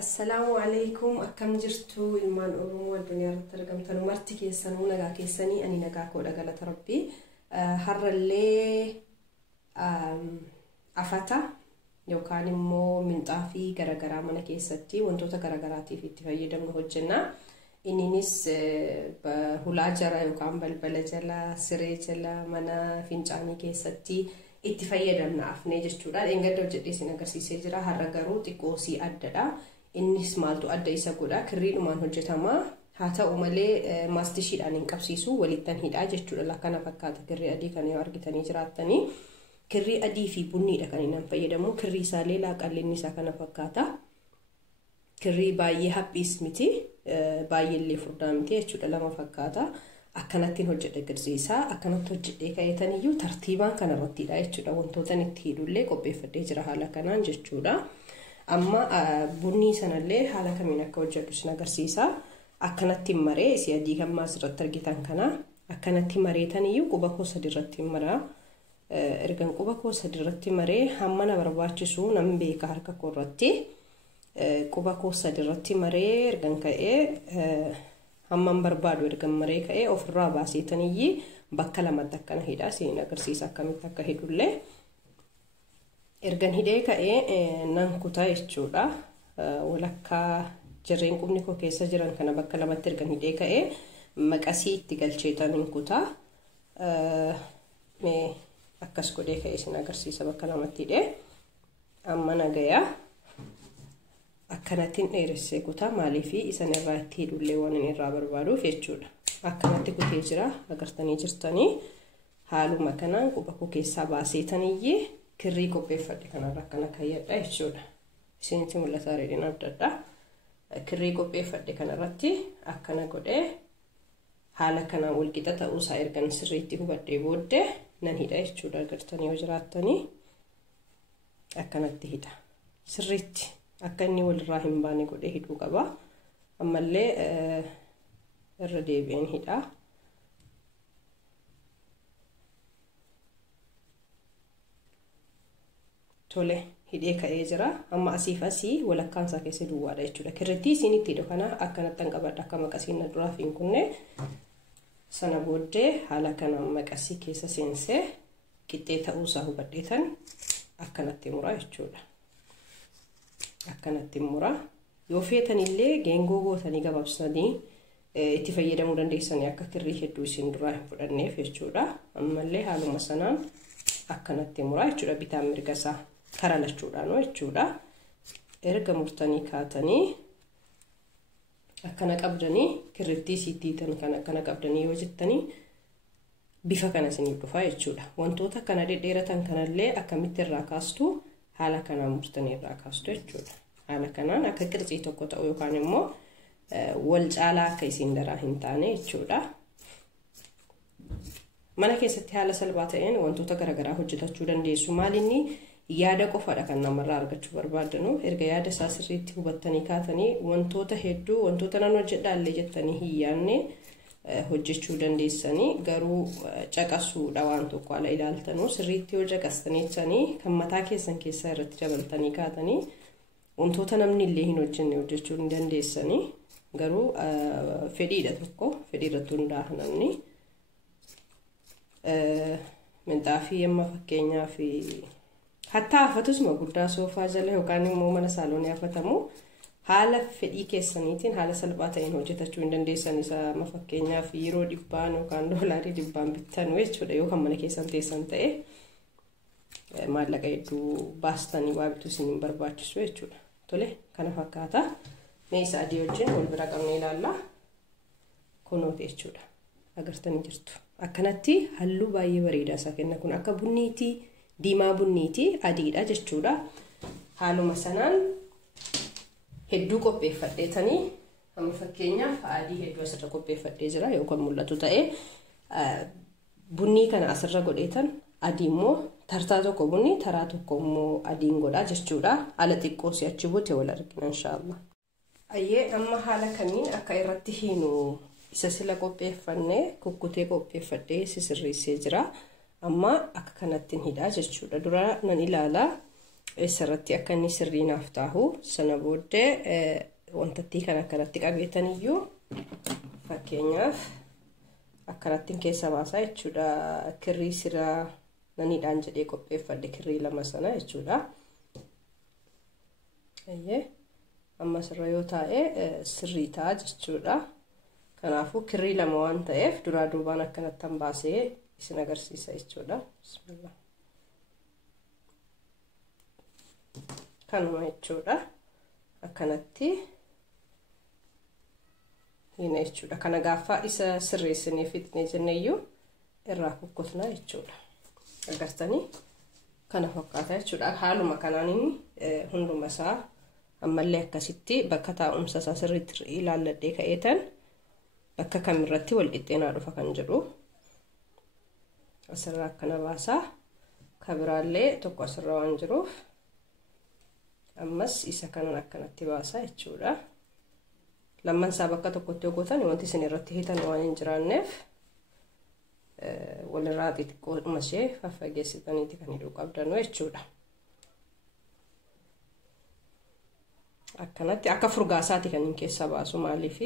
Assalamu alaikum akkam jirtu ilmaan oromoo addunyaa irratti argamtan marti keessanuu nagaa keessanii ani nagaa koodha galata rabbii harrallee afata yookaan immoo minxaafii garagaraa mana keessatti wantoota garagaraatiif itti fayyadamnu hojjenna inninis hulaa jara yookaan balbala jala siree jala mana fincaanii keessatti itti fayyadamna afnee jechuudha engadda hojjedhee sin agarsiisee jira harra garuu xiqqoosii addadha innis maaltu adda isa godha kirriidhumaan hojjetama haa ta'u malee maastishiidhaan hin qabsiisu walittan hidhaa jechuudha lakkana fakkaata kirrii adii kan yoo argitanii jiraattanii kirrii adii fi bunniidha kan inni fayyadamu kirrii isaallee laaqallinni isaa kana fakkaata kirrii baay'ee haphiis miti baay'eellee furdaa miti jechuudha lama fakkaata akkanatti hojjedhe girsiisaa akkanatti hojjedhee ka'eetaniyyuu tartiibaan kanarrattidha jechuudha wantoota itti hidhullee qopheeffadhee jira haala kanaan jechuudha amma bunni sanallee haala kamiin akka hojjedhu sin agarsiisa akkanatti maree si adii kan maasirratti argitan kana akkanatti mareetaniyyuu quba koo sadirratti maraa ergan quba koo sadirratti maree hamma na barbaachisu nan beeka harka koo irratti quba koo sadirratti maree ergan ka'ee hamman barbaadu ergan maree ka'ee ofirraa baaseetaniyyi bakka lamatti akkana hidhaa sin agarsiisa akkamitti akka hidhullee ergan hidhee ka'ee nan kutaa jechuudha walakkaa jirreen qubni koo keessa jiran kana bakka lamatti ergan hidhee ka'ee maqasii itti galcheetan hin kutaa mee akkas godhee ka'ee sin agarsiisa bakka lamatti hidhee amma nagayaa akkanatti dheeressee kutaa maaliif isan irraa itti hidhullee waan inni irraa barbaaduuf jechuudha akkanatti kutee jira agartanii jirtanii haaluma kanaan quba koo keessaa baaseetaniyyi kirrii qopheeffadhe kanarra akkana kayyadha jechuudha isinitti mul'ata reedina adda kirrii qopheeffadhe kanarratti akkana godhee haala kanaan walqixa ta'uusaa ergan sirriitti hubadhee booddee nan hidha jechuudha agartanii yoo jiraattanii akkanatti hidha sirriitti akka inni walirraa hin baane godhee hidhuu qaba ammallee irra deebi'een hidha tole hidhee ka'ee jira amma asiif asii walakkaan isaa keessa duwwaadha jechuudha kirriitti isinitti hidhu kana akkanatti qabadha akka maqasiin na duraaf hin kunne sana booddee haala kanaan maqasii keessa seensee qixxee ta'uusaa hubadheetan akkanatti muraa jechuudha akkanatti muraa yoo feetanillee geengoo gootanii gabaabsanii itti fayyadamuu dandeessanii akka kirrii hedduu isin duraa hin fudhanneef jechuudha ammallee haaluma sanaan akkanatti muraa jechuudha bitaan mirga isaa kara lachuudhaan jechuudha erga murtanii kaatanii akkana qabdanii kirriitti siitiitan kan akkana qabdanii yoo jettanii bifa kana isiniif dhufaa jechuudha wantoota kana dhedheeratan kanallee akkamitti irraa kaastu haala kanaan murtanii irraa kaastu jechuudha haala kanaan akka qircii tokko ta'u yookaan immoo wal caalaa akka isin daraa hin taane jechuudha mana keessatti haala salphaa ta'een wantoota garagaraa hojjetachuu dandeessu maalinni yaada qofaadha kan namarraa argachuu barbaadanu erga yaada isaa sirriitti hubattanii kaatanii wantoota hedduu wantoota nan hojjedhaallee jettanii hin yaanne hojjechuu dandeessanii garuu caqasuudha waan tokko ala ilaaltanuu sirriitti yoo caqastaniichanii kan mataa keessan keessaa irratti dabaltanii kaatanii wantoota namni illee hin hojjenne hojjechuu hin dandeessanii garuu fedhiidha tokko fedhii irratti hundaa'a namni minxaafii amma fakkeenyaaf hatta afatusuma guddaa soofaa jala yookaan immoo mana saaloonii afatamu haala fedhii keessaniitiin haala salphaa ta'een hojjetachuu hin dandeessan isa amma fakkeenyaaf yeroo dhibbaan yookaan doolaarii dhibbaan bittan jechuudha yoo kan mana keessan teessan ta'e maallaqa hedduu baastanii waa bituu isin hin barbaachisu jechuudha tole kana fakkaata mee isa adii wajjin wal bira qabnee ilaalla kunooti jechuudha agartanii jirtu akkanatti halluu baay'ee bareedaa isaa kenna kun akka bunniitii diimaa bunniitii adiidha jechuudha haaluma sanaan hedduu qopheeffadheetanii amma fakkeenyaaf adii hedduu asirra qopheeffadhee jira yookaan mul'atu ta'e bunnii kana asirra godheetan adii immoo tartaa tokko bunni taraa tokko immoo adiin godhaa jechuudha ala xiqqoo si achi buute wal argina inshaallah ayyee amma haala kamiin akka irratti hiinu isa sila qopheeffannee kukkutee qopheeffadhee sisirreessee jira amma akka kanatti hidhaa jechuudha dura nan ilaala Eessarratti akka inni sirrii naaf taa'u sana booddee wantatti kan akkanatti qabeetaniyyuu fakkeenyaaf akkanattiin keessa baasaa jechuudha. Kirrii siraa naniidhaan jedhee qopheeffadhe kirrii lama sana jechuudha. Amma sirra yoo taa'e sirrii ta'a jechuudha. Kanaafuu kirrii lama waan ta'eef duraa duubaan akkanattan baasee isin agarsiisa jechuudha. Bismillah. Kanuma jechuudha. Akkanatti hin jechuudha. Kana gaafa isa sirreessinee fixnee jenneeyyuu irraa kukkutna jechuudha. Agartanii kana fakkaata jechuudha. Haaluma kanaan hunduma isaa ammallee akkasitti bakka taa'umsa isaa sirriitti ilaalladhee ka'eetan bakka kamirratti wal qixxeenaa dhufa kan jedhu asirraa akkana baasaa. Kabiraallee tokko asirra waan jiruuf ammas isa kanan akkanatti baasaa jechuudha. Lamman isaa bakka tokkotti yoo gootan wanti isin irratti hiitan waan hin jiraanneef walirraa xixiqqoo dhumashee faffageessitaniiti kan hidhuu qabdanu jechuudha. Akkanatti akka furgaasaati kan hin keessa baasu maaliif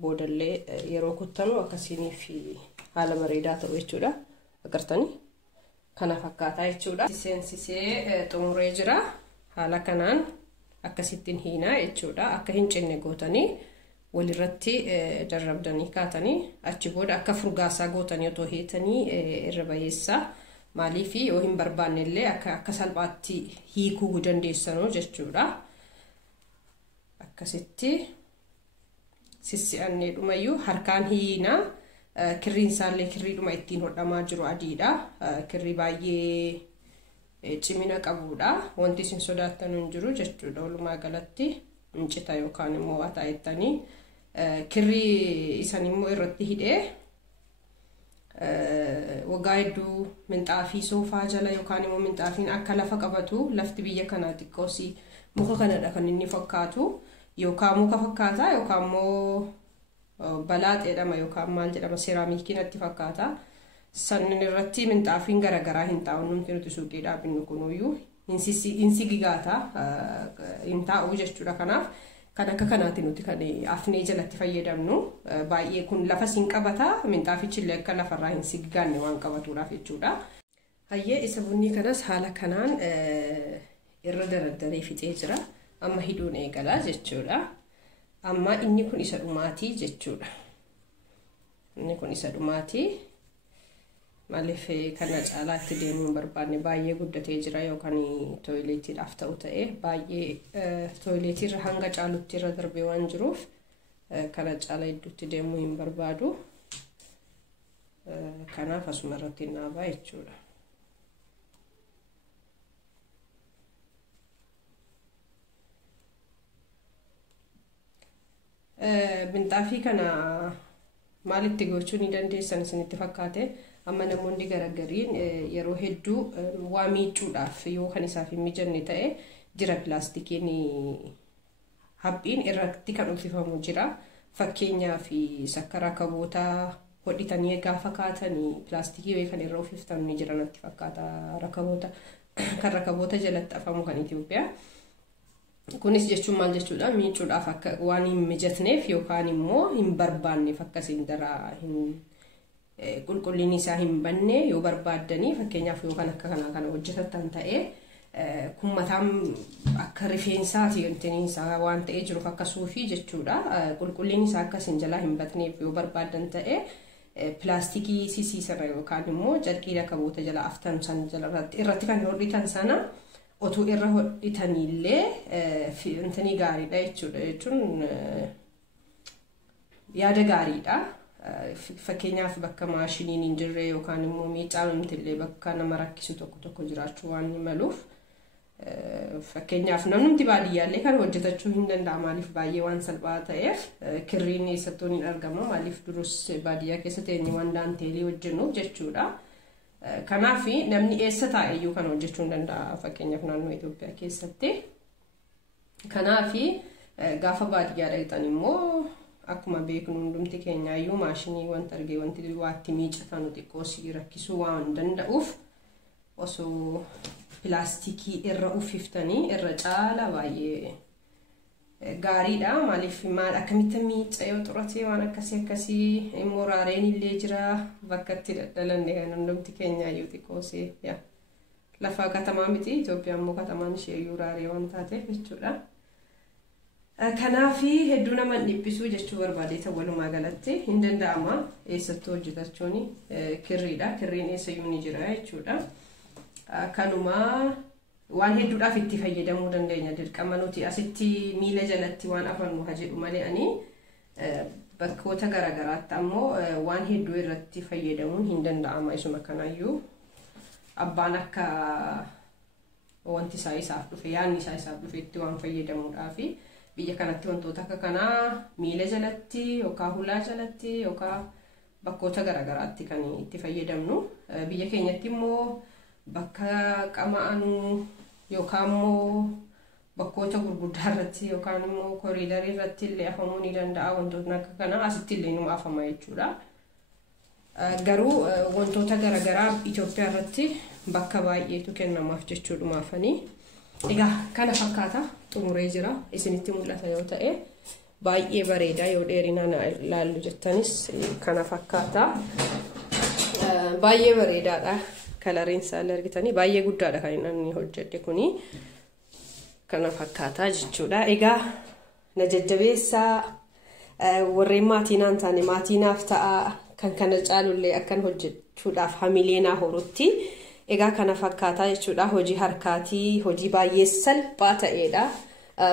boodallee yeroo kuttanu akkasiiniif haala bareedaa ta'u jechuudha. Agartanii kana fakkaataa jechuudha. Seensisee xumuree jira. Haala kanaan akkasittiin hiinaa jechuudha. Akka hin cinne gootanii walirratti darrabdanii kaatanii achi booda akka furgaasaa gootanii otoo hiitanii irra bayeessaa. Maaliif yoo hin barbaanne illee akka salphaatti hiikuu dandeessanuu jechuudha. Akkasitti sissi'annee dhumayyuu harkaan hiinaa. Kirriin isaallee kirriidhuma ittiin hodhamaa jiru adiidha. Kirrii baay'ee cimina qabudha. Wanti isin sodaattan hin jiru jechuudha. Walumaa galatti incita yookaan immoo waa taa'ettanii kirrii isan immoo irratti hidhee waggaa hedduu minxaafii soofaa jala yookaan immoo minxaafiin akka lafa qabatu lafti biyya kanaa xiqqoosi muka kanadha kan inni fakkaatu yookaan muka fakkaata yookaan immoo balaa jedhama yookaan maal jedhama seeraamiikii natti fakkaata. Sannin irratti minxaafiin garagaraa hin taa'u nuti nuti suuqiidhaa binnu kunuyyuu hin sigigaata hin taa'u jechuudha. Kanaaf kan akka kanaati nuti kan afnee jalatti fayyadamnu baay'ee kun lafa siin qabata minxaafichillee akka lafarraa hin sigigaanne waan qabatuudhaaf jechuudha. Hayyee isa bunni kanas haala kanaan irra dardaree fixee jira. Amma hidhuun eegalaa jechuudha. Amma inni kun isa dhumaatii jechuudha. Inni kun isa dhumaatii. Maaliif kana caalaatti deemuu hin barbaanne baay'ee guddatee jira yookaan tooyileetiidhaaf ta'u ta'e baay'ee tooyileetiirra hanga caalutti irra darbee waan jiruuf kana caala idduutti deemuu hin barbaadu. Kanaaf asuma irratti naabaa jechuudha. Minxaafii kana maalitti gochuu ni dandeessan isinitti fakkaate? Amma namoonni garagariin yeroo hedduu waa miicuudhaaf yoo kan isaaf hin mijanne ta'e jira pilaastikiin haphiin irratti kan ulfifamu jira. Fakkeenyaaf sakkara kaboota hodhitanii gaafa kaatanii pilaastikii kan irra ulfiftan ni jira natti fakkaata. Rakaboota jalatti afamu kan Itoophiyaa. Kunis jechuun maal jechuudha? Miicuudhaaf akka waan hin mijatneef yookaan immoo hin barbaanneef akkasiin daraa qulqullinni isaa hin banne yoo barbaaddanii fakkeenyaaf yookaan akka kana hojjetatan ta'e kun mataan akka rifeensaati intiniin isaa waan ta'ee jiruuf akka suufii jechuudha. Qulqullinni isaa akkasiin jalaa hin batneef yoo barbaaddan ta'e pilaastikii sisiisana yookaan immoo carqii rakaboota jala aftan san jala irratti kan hodhitan sana otuu irra hodhitanillee intinii gaariidha jechuudha. Jechuun yaada gaariidha. Fakkeenyaaf bakka maashiniin hin jirre yookaan immoo miicaamamtillee bakka nama rakkisu tokko jiraachuu waan maluuf fakkeenyaaf namni baadiyyaallee kan hojjetachuu hin danda'a maaliif baay'ee waan salphaa ta'eef kirriin eessattoon hin argamu maaliif durus baadiyyaa keessa teenye waan daanteelii hojjennu jechuudha. Kanaaf namni eessa taa'eyyuu kan hojjechuu hin danda'a fakkeenyaaf naannoo Itoophiyaa keessatti. Kanaaf gaafa baadiyyaa dhaqxan immoo akkuma beeknu hundumti keenyaayyuu maashinii wanta argee wanti waatti miicatan xiqqoo si rakkisuu waan danda'uuf osoo pilaastikii irra uffiftanii irra caala baay'ee gaariidha. Maaliif maal akkamitti miicca yoo xuratee waan akkasii immoo raareen illee jira bakka itti daddalanne kan hundumti keenya iyyuu xiqqoosee yaa lafa katamaa miti Itoophiyaa immoo katamaan ishee iyyuu raaree waan taateef jechuudha. Kanaafi hedduu nama dhiphisuu jechuu barbaadeeta walumaa galatti hin danda'ama eessattuu hojjetachuun kirriidha. Kirriin eessayyuu ni jira jechuudha. Kanuma waan hedduudhaaf itti fayyadamuu dandeenya. Dirqama nuti asitti miila jalatti waan afannu haa jedhu malee ani bakkoota garaagaraatti ammoo waan hedduu irratti fayyadamuun hin danda'ama. Isuma kanaayyuu abbaan akka wanti isaaf dhufe yaadni isaaf dhufetti waan fayyadamuudhaafi biyya kanatti wantoota akka kanaa miila jalatti yookaan hulaa jalatti yookaan bakkoota garaagaraatti kan itti fayyadamnu. Biyya keenyatti immoo bakka qama'anu yookaan immoo bakkoota gurguddaa irratti yookaan immoo koriidarii irratti illee afamuu ni danda'a. Wantoota akka kanaa asitti illee numa afama jechuudha. Garuu wantoota garaagaraa Itoophiyaa irratti bakka baay'eetu kennamaaf jechuudhumaafanii. Egaa kana fakkaata xumuree jira. Isinitti mul'ata yoo ta'e baay'ee bareeda yoo dheerinaan ilaallu jettanis kana fakkaata. Baay'ee bareedaadha. Kalariin isaa argitanii baay'ee guddaadha kan inni hojjete kuni. Kana fakkaata jechuudha. Egaa na jajjabeessaa warreen maatiin taane maatiinaaf ta'a kan kana caalullee akkan hojjechuudhaaf hamileenaa horutti. Egaa kana fakkaata jechuudha. Hojii harkaatii hojii baay'ee salphaa ta'edha.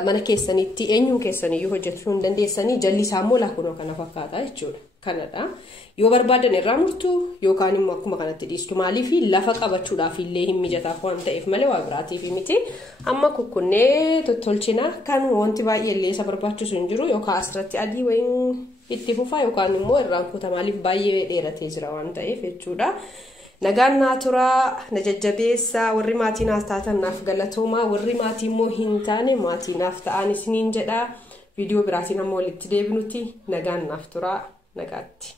Mana keessanitti eenyuun keessaniyyuu hojjechuu hin dandeessanii jalli isaa immoo laakunoo kana fakkaata jechuudha. Kanadha. Yoo barbaadan irraa murtu yookaan immoo akkuma kanatti dhiistu. Maaliif lafa qabachuudhaaf illee hin mijataaf waan ta'eef malee waa biraatiif miti. Amma kukkunnee tottolchina kan wanti baay'ee illee isa barbaachisu hin jiru yookaan asirratti adii wayiin itti fufaa yookaan immoo irraan kuta maaliif baay'ee dheeratee jira waan ta'eef jechuudha. Nagaan naaturaa na jajjabeessaa warri maatiinaaf taatanaaf galatoomaa warri maatii immoo hin taane maatiinaaf ta'an isiniin jedha. Viidiyoo biraatiin ammoo walitti deebinuti nagaan naaf turaa nagaatti.